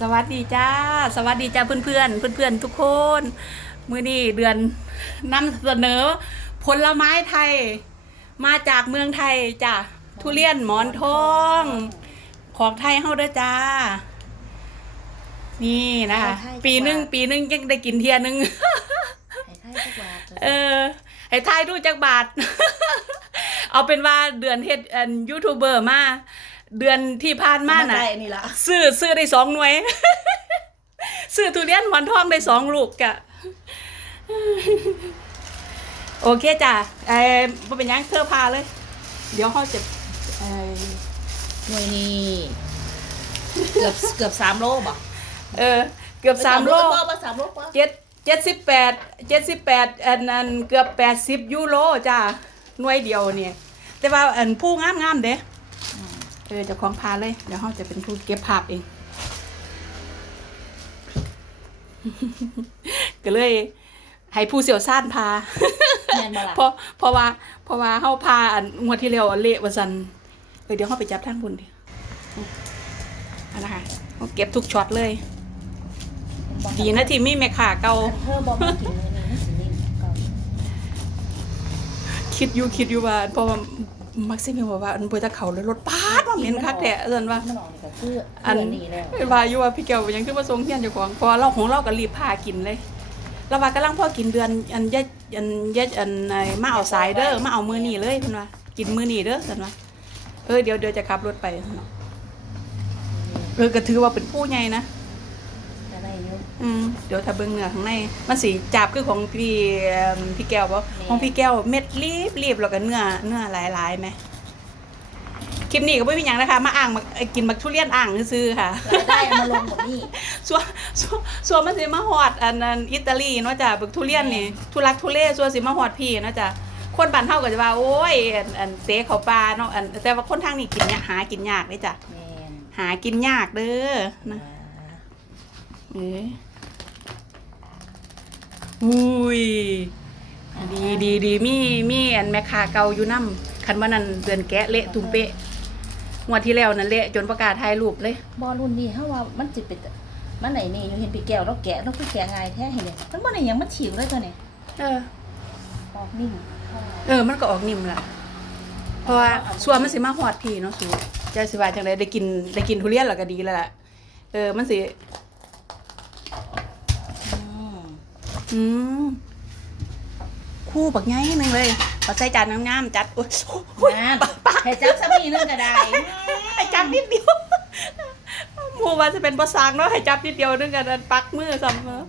สวัสดีจ้า สวัสดีจ้าเพื่อนเพื่อนเพื่อนเพื่อนๆทุกคน มื้อนี้เดือนนำเสนอ ผลไม้ไทย มาจากเมืองไทยจ้ะทุเรียนหมอนทอง ของไทยเฮาเด้อจ้า นี่นะคะของไทย ปีหนึ่งจังหวัดปีหนึ่งยังได้กินเทียหนึงไข่ไข่จักหวาดเออ ให้ทายดูจักบาท เอาเป็นว่าเดือนเฮ็ดอันยูทูบเบอร์มา เดือนที่ผ่านมาน่ะได้อันนี้ละซื้อซื้อได้สองหน่วย ซื้อทุเรียนหมอนทองได้สองลูกกะโอเคจ้ะไอ้บ่เป็นหยังเธอพาเลย เดี๋ยวเขาจะเอ่อหน่วยนี้เกือบเกือบสามโลบ่เออ เกือบสามโลป่ะสามโลป่ะเจ็ดเจ็ดสิบแปดเจ็ดสิบแปดอันนั้นเกือบแปดสิบยูโรจ้ะหน่วยเดียวเนี่ยแต่ว่าอันผู้งามงามๆเด้ เออเจะของพาเลย เดี๋ยวเขาจะเป็นผู้เก็บภาพเอง ก็เลยให้ผู้เสี่ยวซ่านพาแม่นบ่ล่ะเพราะเพราะว่าเพราะว่าเฮาพาอันงวดที่แล้วอันเละว่าซั่นเออเดี๋ยวเฮาไปจับทางบุญดิอันนะคะเอาเก็บทุกช็อตเลย ดีนะที่มีแม่ค้าเก่าเธอบ่มากินเลยนี่มันสินิ่มเก่าคิดอยู่คิดอยู่ว่าเพราะว่า มักซิมิบอกว่าอันบ่จะเข้าเลยรถปาดว่าเหม็นคักแท้ซั่นว่ามันออกนี่ก็คืออัอันนนี้แล้วว่าอยู่ว่าพี่แก้วยังคือมาส่งเฮียนเจ้าของเพราะว่าเราของเราก็รีบพากินเลยแล้วว่ากำลังพอกินเดือนอันยะอันยะอันไอ้มาเอาสายเด้อมาเอามื้อนี้เลยเพิ่นว่ากินมื้อนี้เด้อซั่นว่าเออเดี๋ยวเดี๋ยวจะขับรถไปซั่นเนาะเออก็ถือว่าเป็นผู้ใหญ่นะจะได้ อยู่อืมเดี๋ยวถ้าเบิ่งเนื้อข้างในมันสิจับคือของพี่เอิ่มพี่แก้วบ่แม่ของพี่แก้วเม็ดรีบรีบแล้วก็เนื้อเนื้อหลายๆไหมคลิปนี้ก็ไม่มีหยังนะคะมาอ่างมาเอ่อกินบักทุเรียนอ่างซื้อๆค่ะรายได้เอามาลงหมดนี่ส่วนส่วนส่วนมันสิมาฮอดอันนั้นอิตาลีเนาะจ้ะบักทุเรียนนี่ทุลักทุเลส่วนสิมาฮอดพี่เนาะจ้ะคนบ้านเฮาก็จะว่าโอ้ยอันอันเตะเขาปลาเนาะอันแต่ว่าคนทางนี้กินยากหากินยากเด้จ้ะแม่นหากินยากเด้อนะเอ้ย อุ้ยดีดีดีมีมีอันแม่ค้าเก่าอยู่นํคันว่านั้นเดือนแกะเละตุ้มเป๊ะงวดที่แล้วนั่นเละจนประกาศถ่ายรูปเลยบ่รุ่นนี้เฮาว่ามันสิเป็นมันไหนนี่อยู่เห็นปีแก้วแล้วแกะแล้วคือแกะง่ายแท้เห็นเนี่ยมันบ่ได้หยังมันฉีกเลยตัวนี้เออออกนิ่มเออ มันก็ออกนิ่มละเพราะว่าส่วนมันสิมาหอดพี่เนาะสูจะสิว่าจังไดได้กินได้กินทุเรียนแล้วก็ดีแล้วล่ะเออมันสิ อืม อืมคู่บักไงหนึงเลยเอาใส่จานงามๆจัดโอ้ยโอ้ยนั่นปากปากให้จับซับนี่นึงก็ได้ให้จับนิดเดียวหมูว่าจะเป็นประสางเนาะให้จับนิดเดียวนึงกันปักมือซ้ำเนาะ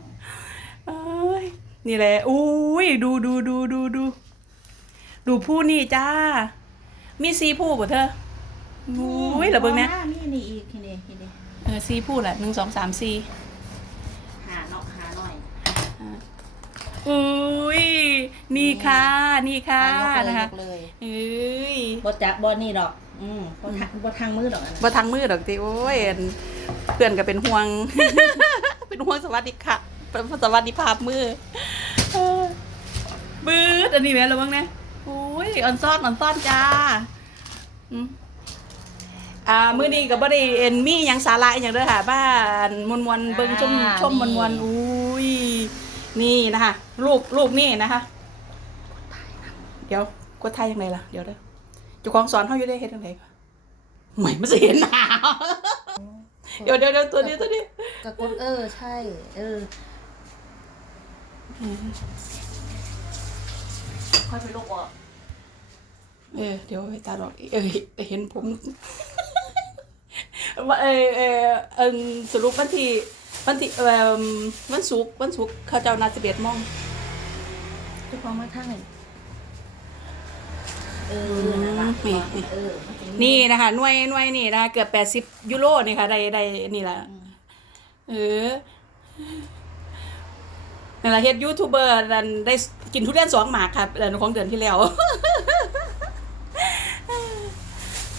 เอ้ยนี่แหละอุ้ยดูดูดูดูดูดูผู้นี่จ้า มีสีผู้บ่เธออุ้ยเหรอเบิ่งเนี่ยนี่นี่อีกทีนี้ทีนี้เออซีพูดแหละหนึ่งสองสามสี่ หาเนาะหาหน่อย อุ้ยนี่ค่ะ นี่ค่ะหานะคะยกเลยเอ้ยบ่จับบอนี่ดอก อืมบ่ทางบ่ทางมือดอกอันนั้นบ่ทางมือดอกติโอ้ยอันเพื่อนก็เป็นห่วง เป็นห่วงสวัสดิค่ะเป็นสวัสดิภาพมือเออบืดอันนี้แม่ระวังนะโอ้ยอ่อนซ่อนอ่อนซ่อนจ้าอืมอ่ามื้อนี้ก็บ่ได้เอ็นมีหยังสาระอหย่างเด้อค่ะบ้านมวนๆเบิ่งชมชมมวนๆอุ้ย นี่นะคะรูปรูปนี่นะคะเดี๋ยวกดไทยยังไงล่ะเดี๋ยวเด้อเจ้าของสอนเขาอยู่ได้เฮ็ดยังไงเหมือนมันสิเห็นหนาวเดี๋ยวเดี๋ยวเดี๋ยวตัวนี้ตัวนี้กะกดเออใช่ เออค่อยไปลบออกเออเดี๋ยวให้ตาหลอกเออเห็นผมว่าเออเออเออสรุปวันที่ วันที่เออวันศุกร์วันศุกร์เขาเจ้านาสิบเอ็ดโมงเจ้าของมาทางนี่เออนั่นล่ะเออมัจะมีนี่นะคะหน่วยหน่วยนี่นะคะเกือบแปดสิบ80 ยูโรนี่ค่ะได้ได้นี่แหละเออนั่นแหละเฮ็ดยูทูบเบอร์นั่นได้กินทุเรียนสองหมากครับเดือนของเดือนที่แล้ว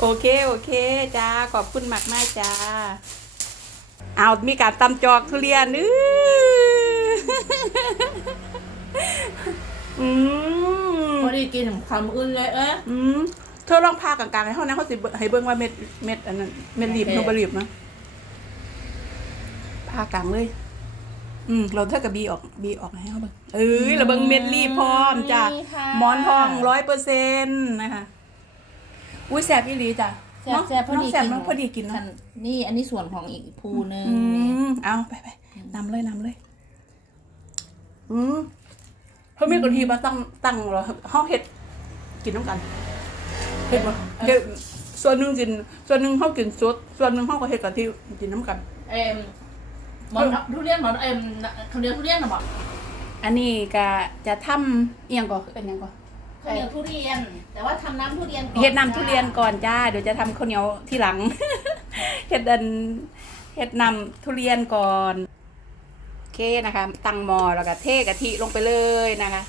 โอเค โอเค จ้า ขอบคุณมากมากๆจ้า เอามีการตำจอกทุเรียนอื้ออืมพอดีกินความอื่นเลยเอ๊ะอืมเธอลองพากลางๆให้เขานะเขาสิเบิ่งให้เบิ่งว่าเม็ดเม็ดอันนั้นเม็ดรีบโอเคโนบรีบนะผ่ากลางเลย อืม เราเท่ากับบีออกบีออกให้เขาเบิ่งเอ้ยเราเบิ่งเม็ดรีบพร้อมจ้ะนี่ค่ะหมอนทองร้อยเปอร์เซ็นต์นะคะ อุ้ยแสบอีหลีจ้ะ แซ่บแซ่บพอดีน้งแสบกินเนาะพอดีกินคัเนาะนนี่อันนี้ส่วนของอีกภูหนึงอืนี่มเอาไปไปนำเลยนำเลย อืมเขามีกะทิมาตั้งตั้งเหรอเขาเห็ดกินน้ำกันเห็ดบ่เห็ดส่วนหนึ่งกิน ส่วนหนึ่งเขากินสดส่วนหนึ่งเขาก็เห็ดกะทิกินน้ำกัน เอ็มหมอนทุเรียนหมอนเอ็มข้าวเหนียวทุเรียนนะบอกอันนี้ก็จะทำเอียงก่อนเป็นหยังก่อน ข้าวเหนียวทุเรียน แต่ว่าทำน้ำทุเรียนก่อนเฮ็ดน้ำทุเรียนก่อนจ้าเดี๋ยวจะทำข้าวเหนียวที่หลัง เฮ็ดอันเฮ็ดน้ำทุเรียนก่อนโอเคนะคะ ตั้งหม้อแล้วก็เทกะทิลงไปเลยนะคะ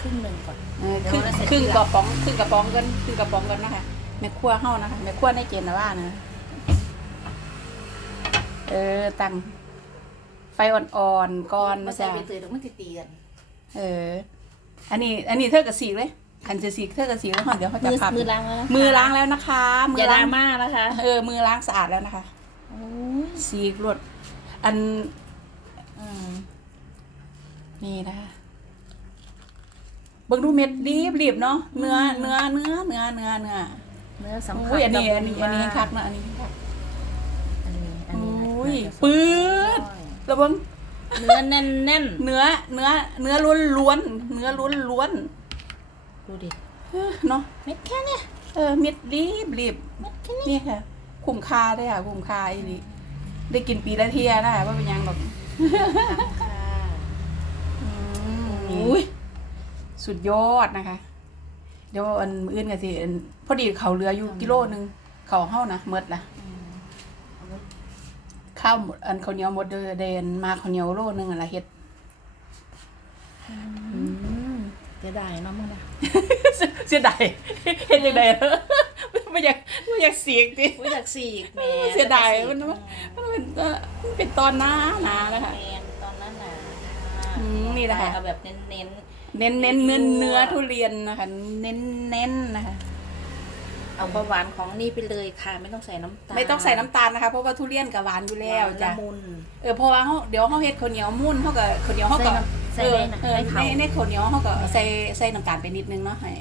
ครึ่งหนึ่งก่อนเออครึ่งเดี๋ยวเราใส่ครึ่งทีหลังกระป๋องครึ่งกระป๋องกันครึ่งกระป๋องกันนะคะแม่ครัวเฮานะคะแม่ครัวในเจนนะว่านะเออตั้ง ไฟอ่อนๆก่อนมานะใส่จ๊ะใบเตยต้องไม่ตีกันเออ อันนี้ อันนี้เธอกับสีเลยขันจะสีเธอกับสีแล้วค่ะเดี๋ยวเขาจะมือพับมือล้างแล้วนะคะมือล้างแล้วนะคะมือย่าดล้ารางม่านะคะเออมือล้างสะอาดแล้วนะคะ โอ้ยสีกรวดอันอืมนี่นะคะเบิ่งดูเม็ดรีบรีบเนาะเนื้อเนื้อเนื้อเนื้อเนื้อเนื้อเนื้อสำคัญอุ้ยอันนี้อันนี้อันนี้มากคักนะอันนี้คัก อันนี้อันนี้อุ้ยน่าจะปื๊ดระวังเนื้อแน่นแน่นเนื้อเนื้อเนื้อล้วนล้วนๆเนื้อล้วนล้วนดูดิๆเออเนาะเม็ดแค่เนี้ยเออเม็ดรีบรีบเม็ดแค่นี้นี่ค่ะคุ้มค่าได้ค่ะคุ้มค่าอีนี่ได้กินปีละเทียนะคะว่าเป็นหยังหรอกค่ะอืมอุ้ยสุดยอดนะคะ เดี๋ยวอันมื้ออื่นกันสิอันพอดีเขาเหลืออยู่กิโลหนึงเขาเฮานะเมดละ ข้าวหมดอันข้าวเหนียวหมดเดอเดนมาข้าวเหนียวโลนึงอันละเฮ็ดอืมเสียดายเนาะมึงนะเสียดายเฮ็ดจังได๋ไม่อยากไม่อยากเสียงติอุ้ยจากสี่แหม่เสียดายมันว่ามันเป็นเอ่อมันเป็นตอนหน้าหนานะคะแมนตอนนั้นน่ะอืมนี่แหละค่ะเอาแบบเน้นเน้นเน้นเนื้อเนื้อทุเรียนนะคะ เน้นเน้นนะคะๆ เอาความหวานของนี่ไปเลยค่ะ ไม่ต้องใส่น้ำตาลไม่ต้องใส่น้ำตาลนะคะ เพราะว่าทุเรียนกับหวานอยู่แล้วจ้ะละมุนเออเพราะว่าเขาเดี๋ยวเขาเฮ็ดข้าวเหนียวมุ่นเขาก็ข้าวเหนียวเขาก็ใส่เออน้ำเอใส่อในในในในข้าวข้าวเหนียวเขาก็ใส่ใส่น้ำตาลไปนิดนึงเนาะให้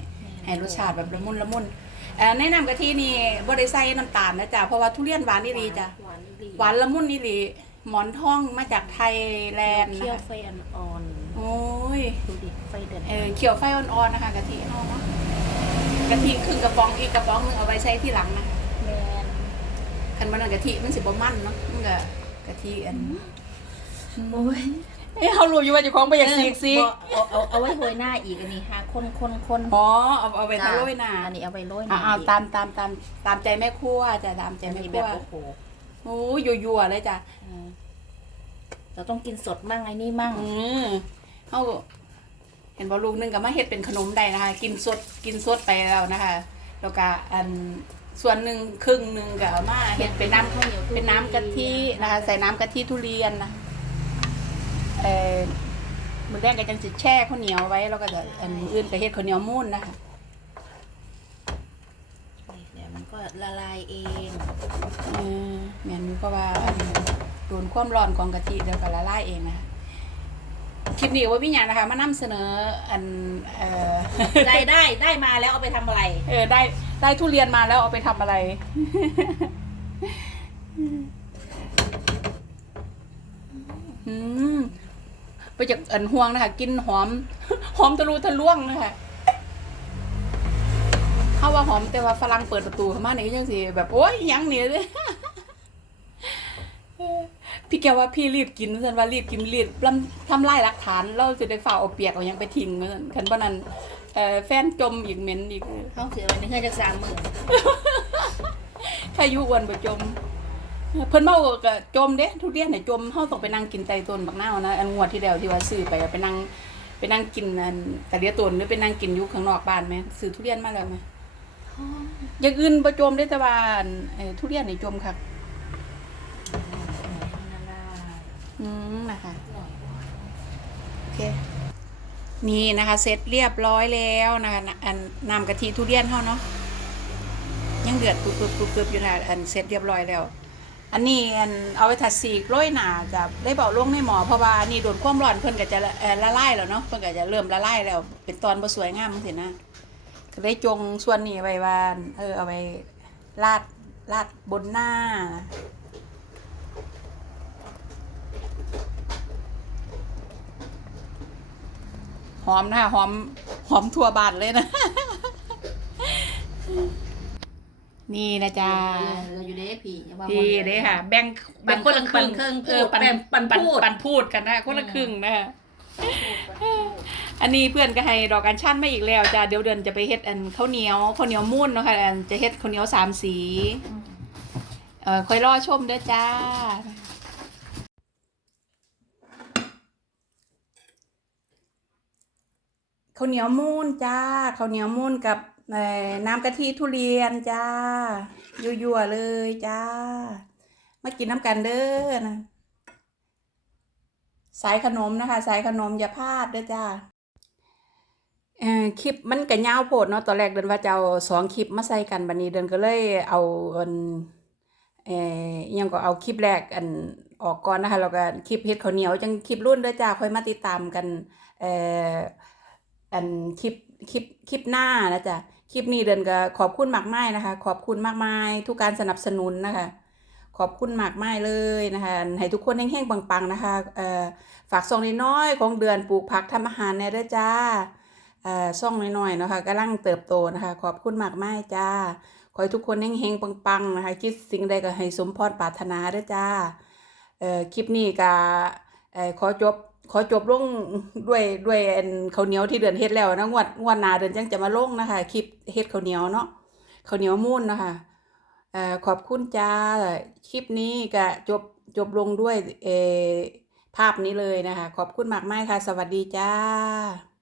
ให้รสชาติแบบละมุนละมุนเอ่อในน้ำกะทินี่บ่ได้ใส่น้ำตาลนะจ๊ะเพราะว่าทุเรียนหวานนี่ดีจ้ะหวานดีหวานละมุนนี่ดีหมอนทองมาจากไทยแลนด์เคี่นะยวคะไฟอ่อนโอ้ยๆดูดิไฟเดือดเออเขียวไฟอ่อนๆนะคะกะทิเฮาเนาะ กะทิครึ่งกระป๋องอีกกระป๋องหนึงเอาไว้ใช้ที่หลังนะคะ แมนคันมันนกะทิมันสิบ่มันเนาะมันก็กะทิอันโอ้ยเอ้ยเฮารู้อยู่ว่าเจ้าของบ่อยากซีกซีกเอาเอาเอาไว้โรยหน้าอีกอันนี้ค่ะคนคนคนอ๋อเอาเอาไปทาโรยหน้าอันนี้เอาไปโรยหอ่าน้าเอาอีกตามตามตามตามใจแม่ครัวจ้ะตามใจอันแม่นี้คแบรับวโอ้โหโอ้ยยั่วๆเลยจ้ะ อืมเราต้องกินสดมั่งไอ้นี่มั่ง อืมเฮา เห็นบ่ลูกหนึงก็มาเฮ็ดเป็นขนมได้นะคะ กินสดกินสดไปแล้วนะคะ แล้วก็อันส่วนหนึ่งครึ่งหนึงก็เอามาเฮ็ดเป็นน้ำข้าวเหนียวทุเป็นน้ำกะทินะคะ ใส่น้ำกะทิทุเรียนนะเออมือแรกก็จังสิแช่ข้าวเหนียวไว้แล้วก็จะอันอื่นก็เฮ็ดข้าวเหนียวมูนนะคะเดี๋ยวมันก็ละลายเองเออแม่นอยู่เพราะว่าอันโดนความร้อนของกะทิเดี๋ยวก็ละลายเองนะคะ คลิปนี้ว่าพี่หยางนะคะมานำเสนออันเออได้ได้ได้มาแล้วเอาไปทำอะไร เออได้ได้ทุเรียนมาแล้วเอาไปทำอะไร อืมไปจากอันห่วงนะคะกินหอม หอมทะลุทะล่วงนะคะเขาว่าหอมแต่ว่าฝรั่งเปิดประตูเข้ามาเนี่ยยังสิแบบโอ๊ยอิหยังเนี่ยเลย พี่แกว่าพี่รีบกินฉันว่ารีบกินรีบลำทำลายหลักฐาน เราจะได้ฝ่าเอาเปียกเอาหยังไปทิ้งเหมือนกันเพราะนั้นเอ่อแฟนจมอีกเหม็นอีกเขาเสียไปในเพื่อนจากสามหมื่นใครอยู่อ้วนบ่จม เพิ่นเมาก็จมเด้ทุเรียนเนี่ยจมเฮาต้องไปนั่งกินไตต้นบักนาวนะอันงวดที่แล้วที่ว่าซื้อไปก็ไปนั่งไปนั่งกินอันตะเลียต้นหรือไปนั่งกินอยู่ข้างนอกบ้านแม่ซื้อทุเรียนมาแล้วแม่อย่างอื่นบ่จมเด้แต่ว่าอันไอ้ทุเรียนนี่จมคัก อืมนะคะ โอเค นี่นะคะเสร็จเรียบร้อยแล้วนะคะอันน้ำกะทิทุเรียนเฮาเนาะยังเดือดปุบปุบปุบปุบอยู่นะอันเสร็จเรียบร้อยแล้ว อันนี้อันเอาไปถัดสีกโรยหนาจะได้เบาลงในหมอเพราะว่าอันนี้โดนความร้อนเพิ่นก็จะละละลายแล้วเนาะเพิ่นก็จะเริ่มละลายแล้ว เป็นตอนบ่สวยงามจังซี่นะก็เลยจงส่วนนี้ไว้ว่าเออเอาไว้ลาดลาดบนหน้า หอมนะคะหอมหอมทั่วบ้านเลยนะ นี่นะจ๊ะเราอยู่ในพี่อย่าว่าพี่เด้ค่ะ แบ่งแบ่งคนละครึ่งปันพูดเออปันแบ่งปันพูดปันพูดกันนะคนละครึ่งนะคะอันนี้เพื่อนก็ให้ดอกอัญชันมาอีกแล้วจ้ะเดี๋ยวเดือนจะไปเฮ็ดอันข้าวเหนียวข้าวเหนียวมุ่นเนาะค่ะอันจะเฮ็ดข้าวเหนียวสามสี เออคอยรอชมเด้อจ้า ข้าวเหนียวมูนจ้าข้าวเหนียวมูนกับน้ำกะทิทุเรียนจ้ายั่วๆเลยจ้า มากินน้ำกันเด้อนะสายขนมนะคะ สายขนมอย่าพลาดเด้อจ้าคลิปมันก็ยาวโพดเนาะตอนแรกเดินว่าจะเอาสองคลิปมาใส่กันบัดนี้เดินก็เลยเอาอันเอ่อยังก็เอาคลิปแรกอันออกก่อนนะคะแล้วก็คลิปเฮ็ดข้าวเหนียวจังคลิปรุ่นเด้อจ้าค่อยมาติดตามกันเอ่อ อันคลิปคลิปคลิปหน้านะจ๊ะคลิปนี้เดินก็ขอบคุณมากมายนะคะ ขอบคุณมากมายทุกการสนับสนุนนะคะ ขอบคุณมากมายเลยนะคะให้ทุกคนแห้งๆปังๆนะคะเอ่อฝากซองน้อยๆของเดือนปลูกผักทำอาหารในเด้อจ้าเอ่อซองน้อยๆนะคะกำลังเติบโตนะคะ ขอบคุณมากมายจ้าขอให้ทุกคนแห้งๆปังๆนะคะคิดสิ่งใดก็ให้สมพรปรารถนาเด้อจ้าเอ่อคลิปนี้ก็เอ่อขอจบ ขอจบลงด้วยด้วยข้าวเหนียวที่เดือนเฮ็ดแล้วนะงวดงวดหน้าเดือนจังจะมาลงนะคะคลิปเฮ็ดข้าวเหนียวเนาะข้าวเหนียวมุ่นนะคะเอ่อขอบคุณจ้าคลิปนี้ก็จบจบลงด้วยเอภาพนี้เลยนะคะ ขอบคุณมากมากค่ะ สวัสดีจ้า